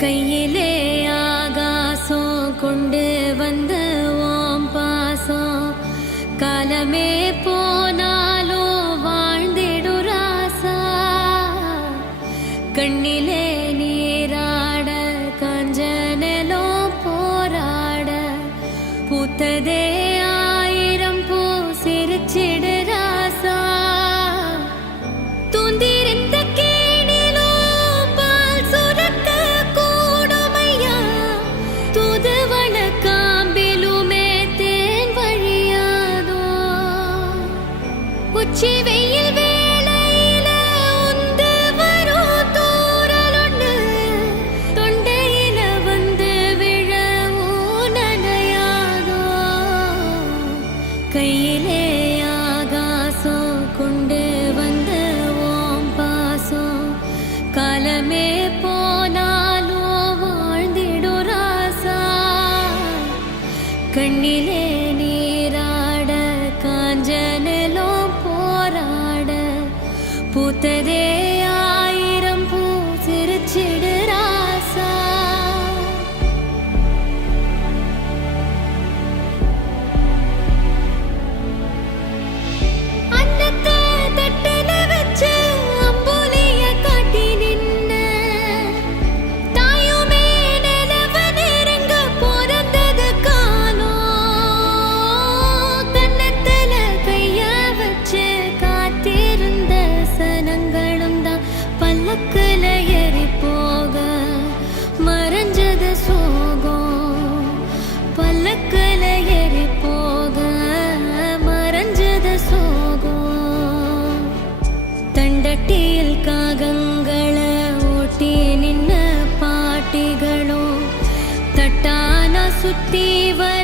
கையிலே ஆகாசம் கொண்டு வந்து ஓம் பாசம். காலமே போனாலும் வாழ்ந்திடு ராசா கண்ணிலே நீராட கஞ்சனலோ போராட பூத்ததே achieving Put potere तटा नी व